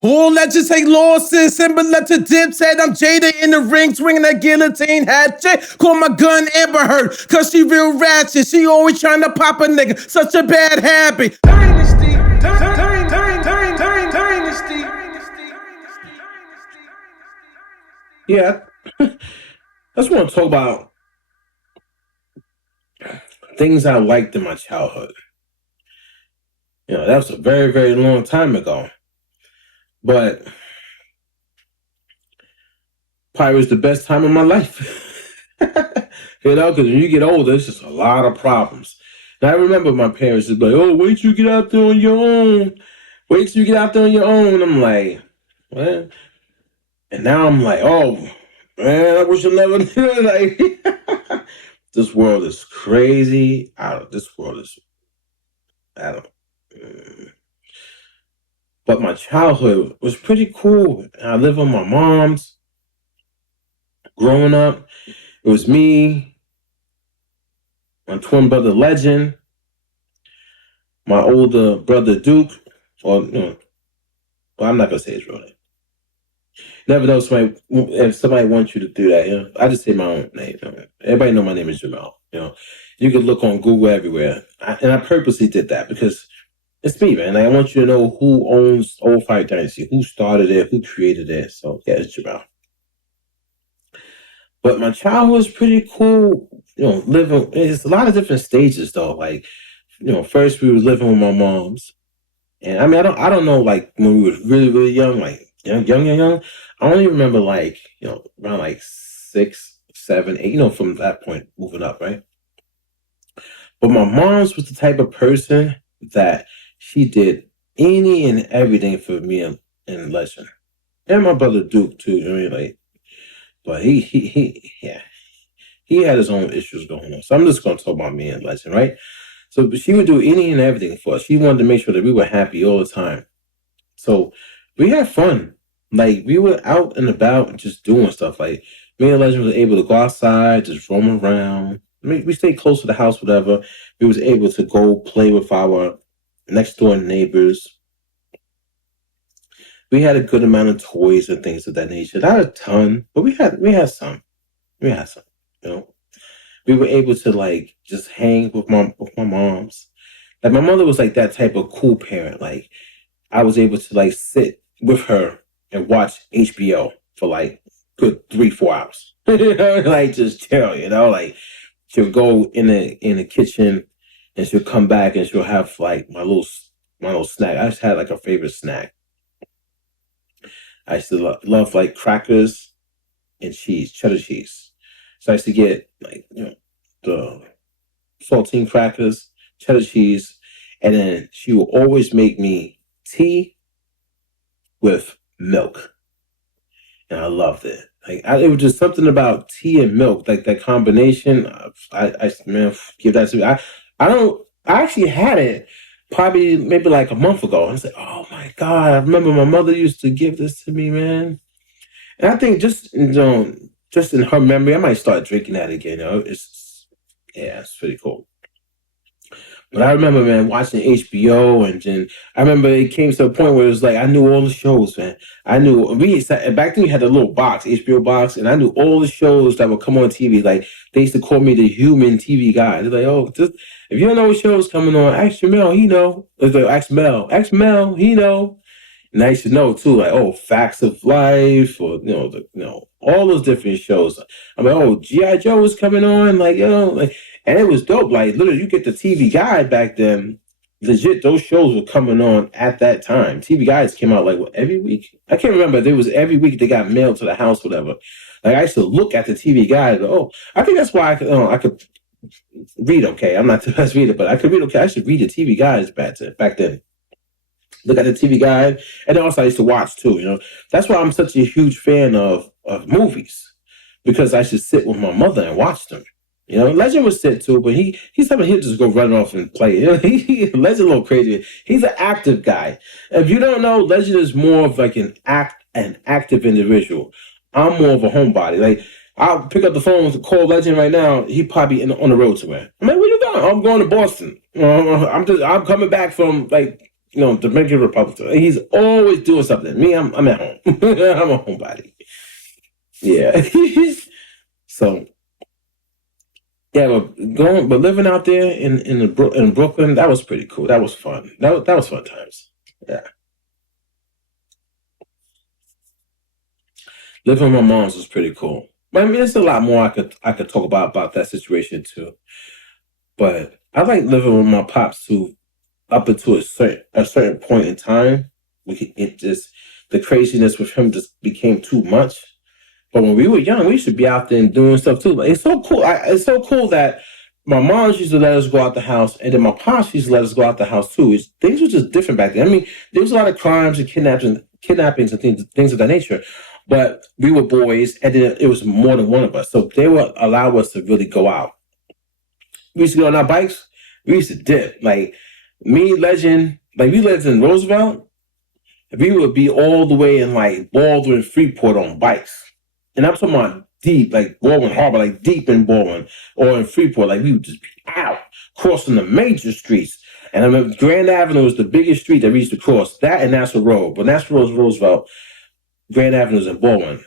All legends take losses, similar to Dipset. I'm jaded in the ring, swinging that guillotine hatchet. Call my gun Amber Heard, cause she real ratchet. She always trying to pop a nigga, such a bad habit. Dynasty, Dynasty. Yeah, I just want to talk about things I liked in my childhood. You know, that was a very, very long time ago. But probably was the best time of my life. You know, because when you get older, it's just a lot of problems. And I remember my parents just like, oh, wait till you get out there on your own. Wait till you get out there on your own. I'm like, what? And now I'm like, oh, man, I wish I never knew. Like, this world is crazy. This world is, I don't But my childhood was pretty cool. I lived with my mom's. Growing up, it was me, my twin brother Legend, my older brother Duke, or well, I'm not gonna say his real name. Never know if somebody wants you to do that. You know, I just say my own name. You know? Everybody know my name is Jamel. You know, you can look on Google everywhere, and I purposely did that because it's me, man. Like, I want you to know who owns oO5 Dynasty, who started it, who created it. So yeah, it's Jamel. But my childhood was pretty cool. You know, living. It's a lot of different stages though. Like, you know, first we were living with my mom's, and I mean, I don't know, like when we was really, really young, like young. I only remember like, you know, around like 6, 7, 8. You know, from that point moving up, right? But my mom's was the type of person that she did any and everything for me and Legend, and my brother Duke too. I mean, like, but yeah, he had his own issues going on. So I'm just gonna talk about me and Legend, right? So she would do any and everything for us. She wanted to make sure that we were happy all the time. So we had fun. Like, we were out and about just doing stuff. Like, me and Legend was able to go outside, just roam around. I mean, we stayed close to the house, whatever. We was able to go play with our next door neighbors. We had a good amount of toys and things of that nature. Not a ton, but we had some. We had some, you know. We were able to like just hang with my moms. Like, my mother was like that type of cool parent. Like, I was able to like sit with her and watch HBO for like good 3-4 hours. You know, like just chill, you know, like she'll go in the kitchen and she'll come back and she'll have like my little snack. I just had like a favorite snack. I used to love like crackers and cheese, cheddar cheese. So I used to get like, you know, the saltine crackers, cheddar cheese, and then she will always make me tea with milk, and I loved it. Like, it was just something about tea and milk, like that combination. Man, give that to me. I actually had it probably maybe like a month ago. I was like, oh my god! I remember my mother used to give this to me, man. And I think just in her memory, I might start drinking that again. You know, it's pretty cool. But I remember, man, watching HBO, and then I remember it came to a point where it was like I knew all the shows, man. I knew back then we had a little box, HBO box, and I knew all the shows that would come on TV. Like, they used to call me the human TV guy. They're like, oh, if you don't know what shows coming on, ask Jamel, he know. Like, ask Mel, he know. And I used to know too, like, oh, Facts of Life, or all those different shows. I'm like, oh, G.I. Joe was coming on, like, like, and it was dope. Like, literally, you get the TV Guide back then. Legit, those shows were coming on at that time. TV Guides came out like every week. I can't remember. There was every week they got mailed to the house, whatever. Like, I used to look at the TV Guide. Oh, I think that's why I could read okay. I'm not the best reader, but I could read okay. I should read the TV Guides back then. Look at the TV Guide, and then also I used to watch too. You know, that's why I'm such a huge fan of movies, because I should sit with my mother and watch them. You know, Legend would sit too, but he's something he'll just go run off and play. You know, Legend a little crazy. He's an active guy. If you don't know, Legend is more of like an active individual. I'm more of a homebody. Like, I'll pick up the phone to call Legend right now. He probably on the road somewhere. I'm like, where you going? I'm going to Boston. I'm coming back from like Dominican Republic. He's always doing something. Me, I'm at home. I'm a homebody. Yeah. So yeah, but living out there in Brooklyn, that was pretty cool. That was fun. That was fun times. Yeah. Living with my mom's was pretty cool. But I mean, there's a lot more I could talk about that situation too. But I like living with my pops too, up until a certain point in time. The craziness with him just became too much. But when we were young, we should be out there and doing stuff too. Like, it's so cool. It's so cool that my mom used to let us go out the house, and then my pops used to let us go out the house too. Things were just different back then. I mean, there was a lot of crimes and kidnappings and things of that nature. But we were boys, and then it was more than one of us. So they would allow us to really go out. We used to go on our bikes. We used to dip. Like, me, Legend, like, we lived in Roosevelt. We would be all the way in, like, Baldwin, Freeport on bikes. And I'm talking about deep, like Baldwin Harbor, like deep in Baldwin or in Freeport. Like, we would just be out crossing the major streets. And I remember Grand Avenue was the biggest street that we used to cross. That and Nassau Road. But Nassau Road was Roosevelt. Grand Avenue was in Baldwin.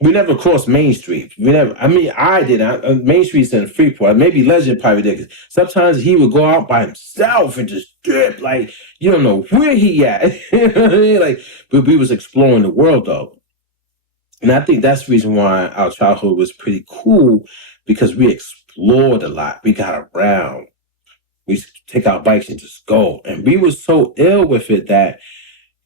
We never crossed Main Street. I did. Main Street's in Freeport. Maybe Legend probably did. Sometimes he would go out by himself and just drip. Like, you don't know where he at. Like, we was exploring the world, though. And I think that's the reason why our childhood was pretty cool, because we explored a lot. We got around. We used to take our bikes and just go. And we were so ill with it that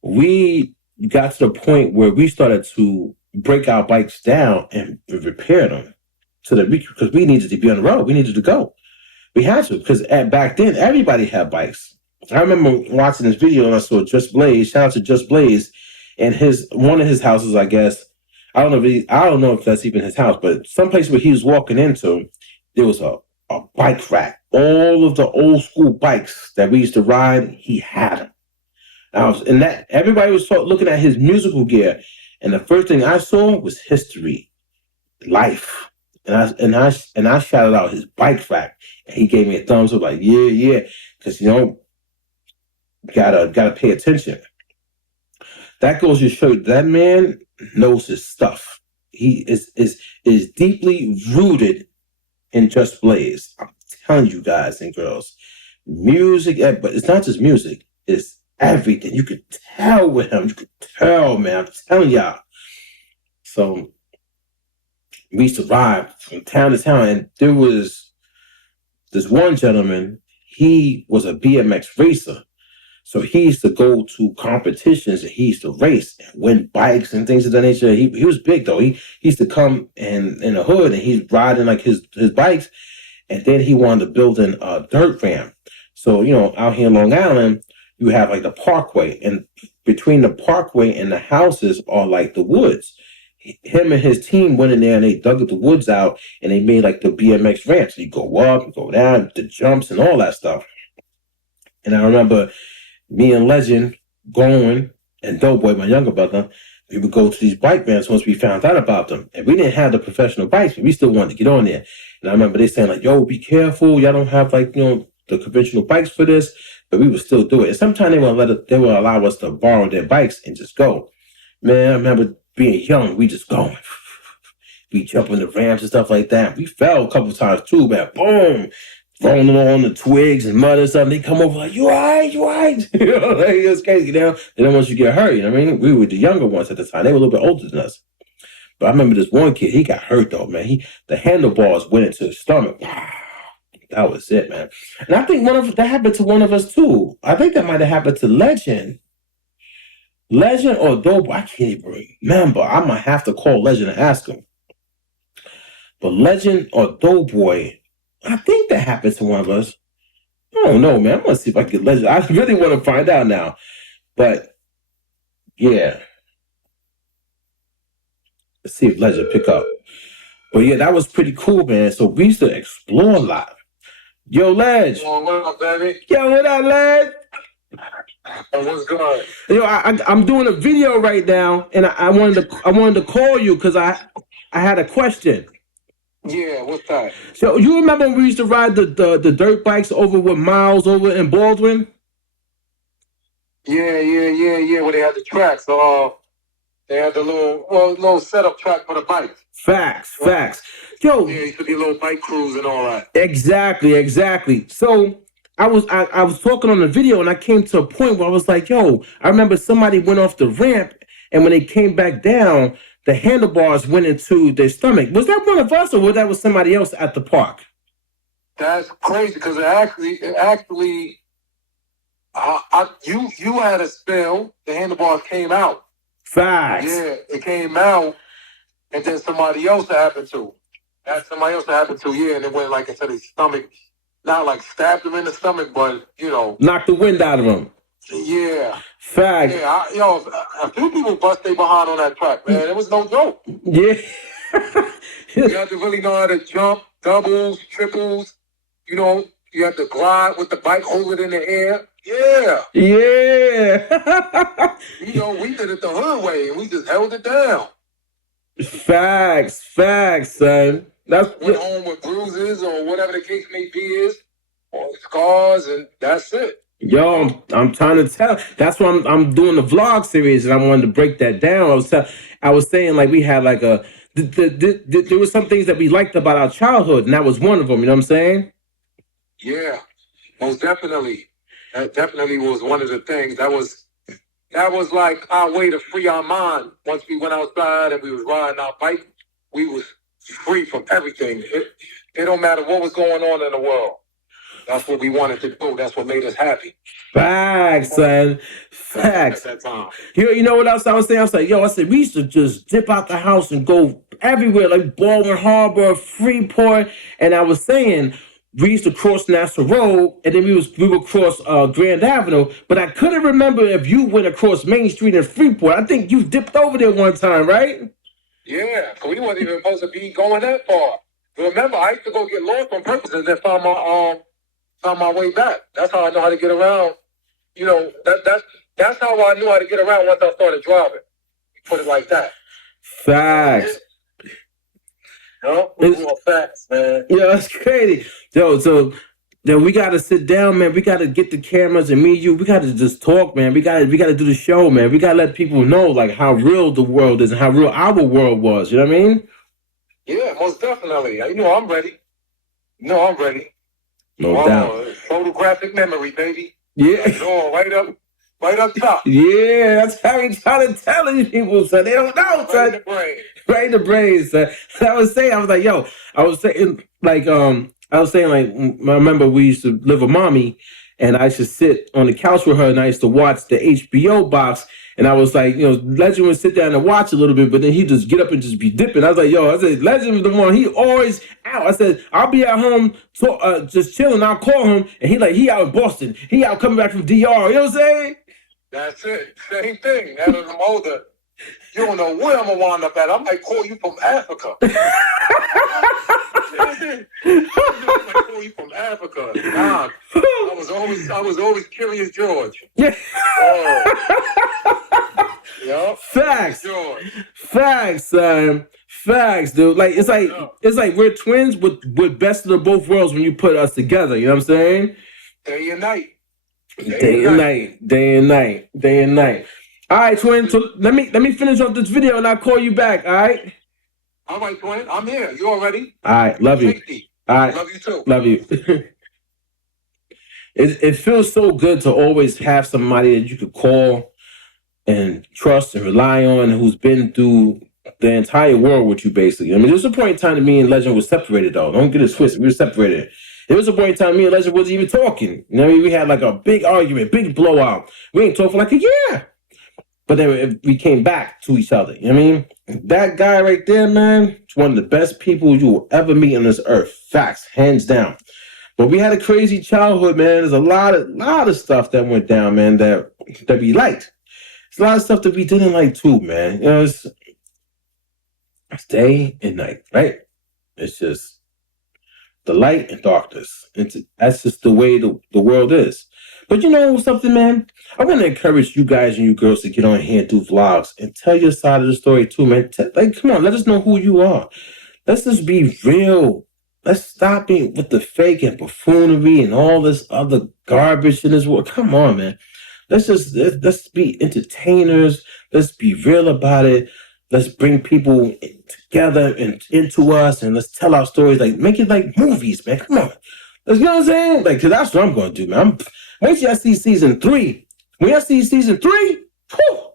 we got to the point where we started to break our bikes down and repair them so that because we needed to be on the road. We needed to go. We had to, because back then, everybody had bikes. I remember watching this video and I saw Just Blaze. Shout out to Just Blaze. And one of his houses, I guess, I don't know if that's even his house, but someplace where he was walking into, there was a bike rack. All of the old school bikes that we used to ride, he had them. Everybody was looking at his musical gear, and the first thing I saw was history, life, and I shouted out his bike rack, and he gave me a thumbs up, like yeah, because gotta pay attention. That goes to show you that man knows his stuff. He is deeply rooted in Just Blaze. I'm telling you guys and girls, music, but it's not just music, it's everything. You could tell with him. You could tell, man. I'm telling y'all. So we used to ride from town to town, and there was this one gentleman. He was a BMX racer. So he used to go to competitions and he used to race and win bikes and things of that nature. He was big though. He used to come in the hood and he's riding like his bikes. And then he wanted to build a dirt ramp. So, out here in Long Island, you have like the parkway, and between the parkway and the houses are like the woods. Him and his team went in there and they dug the woods out and they made like the BMX ramps. So you go up, you go down, the jumps and all that stuff. And I remember me and Legend going, and Doughboy, my younger brother, we would go to these bike ramps once we found out about them. And we didn't have the professional bikes, but we still wanted to get on there. And I remember they saying like, yo, be careful. Y'all don't have like, the conventional bikes for this, but we would still do it. And sometimes they will allow us to borrow their bikes and just go. Man, I remember being young, we just going. We jumping the ramps and stuff like that. We fell a couple times too, man. Boom. Rolling on the twigs and mud and stuff. They come over like, you all right? Like, it was crazy, And then once you get hurt, you know what I mean? We were the younger ones at the time. They were a little bit older than us. But I remember this one kid, he got hurt though, man. The handlebars went into his stomach. That was it, man. And I think that happened to one of us too. I think that might have happened to Legend. Legend or Doughboy, I can't even remember. I might have to call Legend and ask him. But Legend or Doughboy, I think that happened to one of us. I don't know, man. I'm going to see if I can get Legend. I really want to find out now. But, yeah. Let's see if Legend pick up. But, yeah, that was pretty cool, man. So we used to explore a lot. Yo, Ledge. What up, baby? Yo, what up, Ledge? What's good? Yo, I'm doing a video right now, and I wanted to call you because I had a question. Yeah, what's that? So you remember when we used to ride the dirt bikes over with Miles over in Baldwin? Yeah. Where they had the tracks. They had the little setup track for the bike. Facts. Yo. Yeah, it used to be a little bike cruise and all that. Exactly. So I was talking on the video and I came to a point where I was like, yo, I remember somebody went off the ramp and when they came back down, the handlebars went into their stomach. Was that one of us or was that somebody else at the park? That's crazy because it actually, you had a spill. The handlebars came out. Facts. Yeah, it came out, and then somebody else happened to. Yeah, and it went like into the stomach. Not like stabbed him in the stomach, but knocked the wind out of him. Yeah. Facts. Yeah, a few people bust their behind on that track, man. It was no joke. Yeah. You have to really know how to jump, doubles, triples. You have to glide with the bike, hold it in the air. Yeah. We did it the hood way, and we just held it down. Facts, son. Went home with bruises or whatever the case may be or scars, and that's it. Yo, I'm trying to tell. That's why I'm doing the vlog series, and I wanted to break that down. I was saying like we had like there was some things that we liked about our childhood, and that was one of them. You know what I'm saying? Yeah, most definitely. That definitely was one of the things. That was like our way to free our mind. Once we went outside and we was riding our bike, we was free from everything. It don't matter what was going on in the world. That's what we wanted to do. That's what made us happy. Facts, son. Facts. At that time. You know what else I was saying? I was like, we used to just dip out the house and go everywhere, like Baldwin Harbor, Freeport. And I was saying, we used to cross Nassau Road, and then we would cross Grand Avenue. But I couldn't remember if you went across Main Street in Freeport. I think you dipped over there one time, right? Yeah, because we wasn't even supposed to be going that far. Remember, I used to go get lost on purpose and then found my way back. That's how I know how to get around. That's how I knew how to get around once I started driving. Put it like that. Facts. We're all facts, man. Yeah, that's crazy. So we gotta sit down, man. We gotta get the cameras and me and you. We gotta just talk, man. We gotta do the show, man. We gotta let people know like how real the world is and how real our world was. You know what I mean? Yeah, most definitely. I'm ready. No doubt. Photographic memory, baby. Yeah. Right up top. Yeah, that's how we try to tell these people, so they don't know, son. Right in the brain, son. I was saying, I remember we used to live with mommy, and I used to sit on the couch with her, and I used to watch the HBO box, and I was like, Legend would sit down and watch a little bit, but then he'd just get up and just be dipping. I was like, Legend was the one, he always out. I said, I'll be at home just chilling, I'll call him, and he out in Boston. He out coming back from DR, you know what I'm saying? That's it. Same thing. Now that I'm older, you don't know where I'm going to wind up at. I might call you from Africa. I might call you from Africa. Nah, I was always Curious George. Yeah. Yep. Facts. George. Facts, son. Facts, dude. Like it's like we're twins with best of the both worlds when you put us together. You know what I'm saying? Day and night. Day and night. All right, twin. So let me finish off this video and I'll call you back. All right. All right, twin. I'm here. You all ready? All right. Love you. All right. Love you too. Love you. It feels so good to always have somebody that you could call and trust and rely on, who's been through the entire world with you, basically. I mean, there's a point in time that me and Legend was separated, though. Don't get it twisted. We were separated. There was a point in time me and Legend wasn't even talking. You know what I mean? We had like a big argument, big blowout. We ain't talked for like a year. But then we came back to each other. You know what I mean? That guy right there, man, is one of the best people you will ever meet on this earth. Facts, hands down. But we had a crazy childhood, man. There's a lot of stuff that went down, man, that we liked. There's a lot of stuff that we didn't like too, man. You know, it's day and night, right? It's just the light and darkness. That's just the way the world is. But you know something, man? I want to encourage you guys and you girls to get on here and do vlogs and tell your side of the story too, man. Come on, let us know who you are. Let's just be real. Let's stop being with the fake and buffoonery and all this other garbage in this world. Come on, man. let's be entertainers. Let's be real about it. Let's bring people together and into us, and let's tell our stories. Like, make it like movies, man. Come on, you know what I'm saying? Like, cause that's what I'm gonna do, man. Wait till I see season 3. When I see season 3, whew,